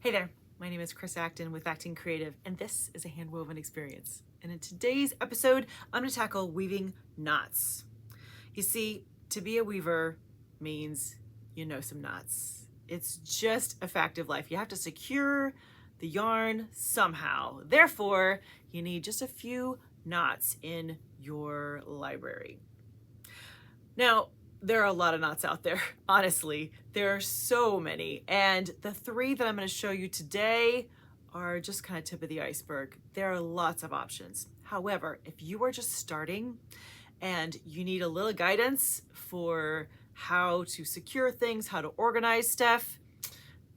Hey there, my name is Acton with Acton Creative, and this is a handwoven experience. And in today's episode, I'm going to tackle weaving knots. You see, to be a weaver means you know some knots. It's just a fact of life. You have to secure the yarn somehow. Therefore, you need just a few knots in your library. Now, there are a lot of knots out there. Honestly, there are so many. And the three that I'm going to show you today are just kind of tip of the iceberg. There are lots of options. However, if you are just starting and you need a little guidance for how to secure things, how to organize stuff,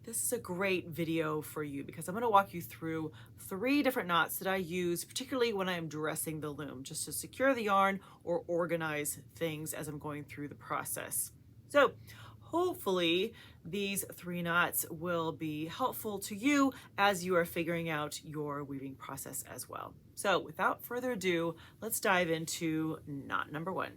this is a great video for you because I'm going to walk you through 3 different knots that I use, particularly when I'm dressing the loom, just to secure the yarn or organize things as I'm going through the process. So hopefully these 3 knots will be helpful to you as you are figuring out your weaving process as well. So without further ado, let's dive into knot number 1.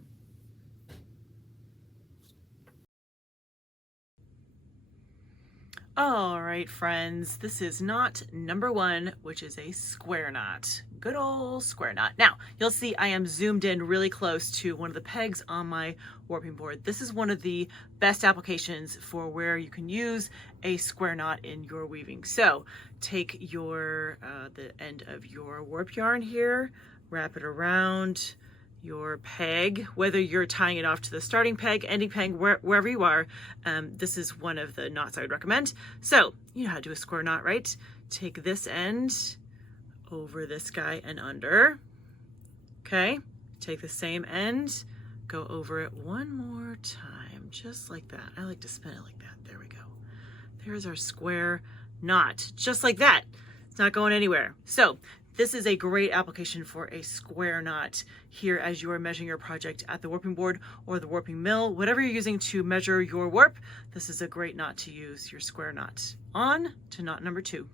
All right, friends, this is knot number 1, which is a square knot. Good old square knot. Now, you'll see I am zoomed in really close to one of the pegs on my warping board. This is one of the best applications for where you can use a square knot in your weaving. So take your the end of your warp yarn here, wrap it around your peg, whether you're tying it off to the starting peg, ending peg, wherever you are. This is one of the knots I would recommend. So you know how to do a square knot, right? Take this end over this guy and under. Okay, take the same end, go over it one more time, just like that. I like to spin it like that. There we go. There's our square knot, just like that. It's not going anywhere. So this is a great application for a square knot here as you are measuring your project at the warping board or the warping mill, whatever you're using to measure your warp. This is a great knot to use, your square knot. On to knot number 2.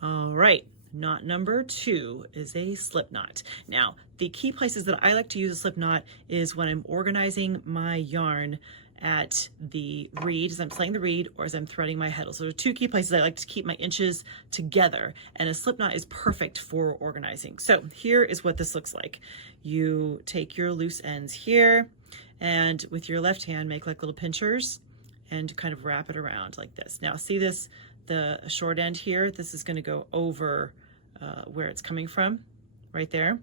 All right, knot number 2 is a slip knot. Now, the key places that I like to use a slip knot is when I'm organizing my yarn at the reed, as I'm slaying the reed, or as I'm threading my heddle. So there are 2 key places I like to keep my inches together, and a slip knot is perfect for organizing. So here is what this looks like. You take your loose ends here, and with your left hand make like little pinchers and kind of wrap it around like this. Now see this, the short end here, this is going to go over where it's coming from, right there.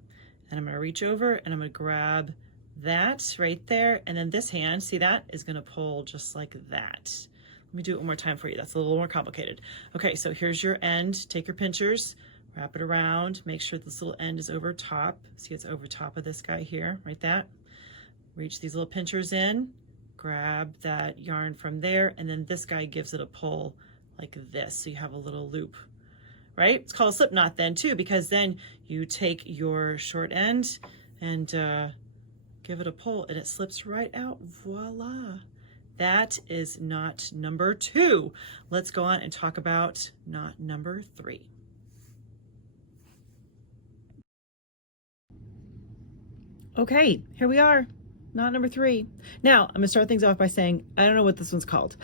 And I'm going to reach over and I'm going to grab that right there, and then this hand, see that, is going to pull just like that. Let me do it one more time for you. That's a little more complicated. Okay, so here's your end. Take your pinchers, wrap it around, make sure this little end is over top. See, it's over top of this guy here, right? That. Reach these little pinchers in, grab that yarn from there, and then this guy gives it a pull like this, so you have a little loop, right? It's called a slip knot then too, because then you take your short end and give it a pull and it slips right out. Voila. That is knot number 2. Let's go on and talk about knot number 3. Okay, here we are. Knot number 3. Now, I'm gonna start things off by saying, I don't know what this one's called.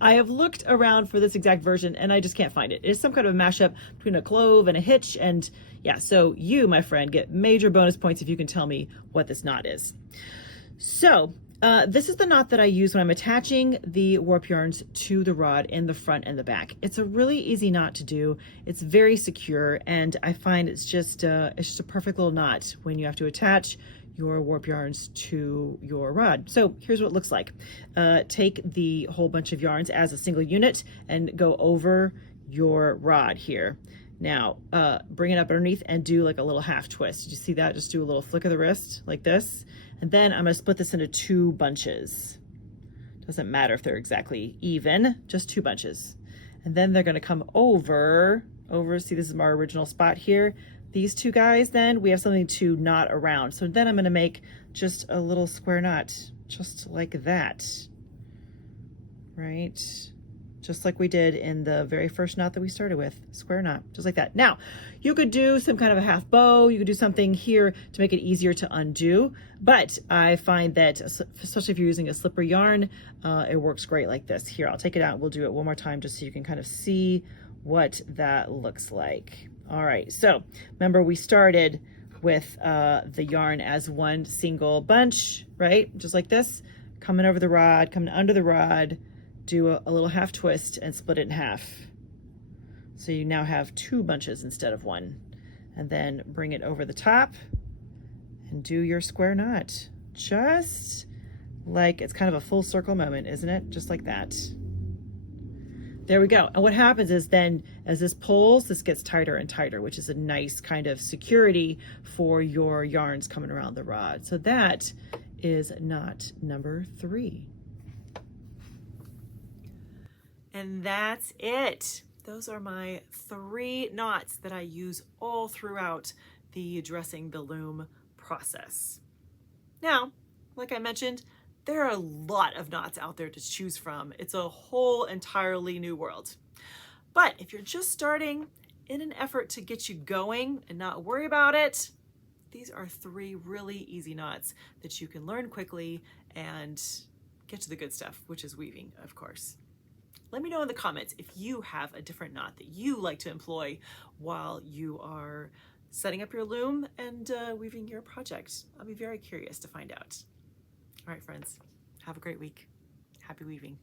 I have looked around for this exact version and I just can't find it. It's some kind of a mashup between a clove and a hitch, and yeah, so you, my friend, get major bonus points if you can tell me what this knot is. So, this is the knot that I use when I'm attaching the warp yarns to the rod in the front and the back. It's a really easy knot to do. It's very secure, and I find it's just a perfect little knot when you have to attach your warp yarns to your rod. So here's what it looks like. Take the whole bunch of yarns as a single unit and go over your rod here. Now, bring it up underneath and do like a little half twist. Did you see that? Just do a little flick of the wrist like this. And then I'm gonna split this into 2 bunches. Doesn't matter if they're exactly even, just 2 bunches. And then they're gonna come over, see, this is our original spot here. These 2 guys, then we have something to knot around. So then I'm gonna make just a little square knot, just like that, right? just like we did in the very first knot that we started with, square knot, just like that. Now, you could do some kind of a half bow, you could do something here to make it easier to undo, but I find that, especially if you're using a slipper yarn, it works great like this. Here, I'll take it out, we'll do it one more time just so you can kind of see what that looks like. All right, so remember we started with the yarn as one single bunch, right? Just like this, coming over the rod, coming under the rod, do a little half twist and split it in half. So you now have 2 bunches instead of 1. And then bring it over the top and do your square knot. Just like it's kind of a full circle moment, isn't it? Just like that. There we go. And what happens is then as this pulls, this gets tighter and tighter, which is a nice kind of security for your yarns coming around the rod. So that is knot number 3. And that's it. Those are my 3 knots that I use all throughout the dressing the loom process. Now, like I mentioned, there are a lot of knots out there to choose from. It's a whole entirely new world. But if you're just starting, in an effort to get you going and not worry about it, these are 3 really easy knots that you can learn quickly and get to the good stuff, which is weaving, of course. Let me know in the comments if you have a different knot that you like to employ while you are setting up your loom and weaving your project. I'll be very curious to find out. All right, friends, have a great week. Happy weaving.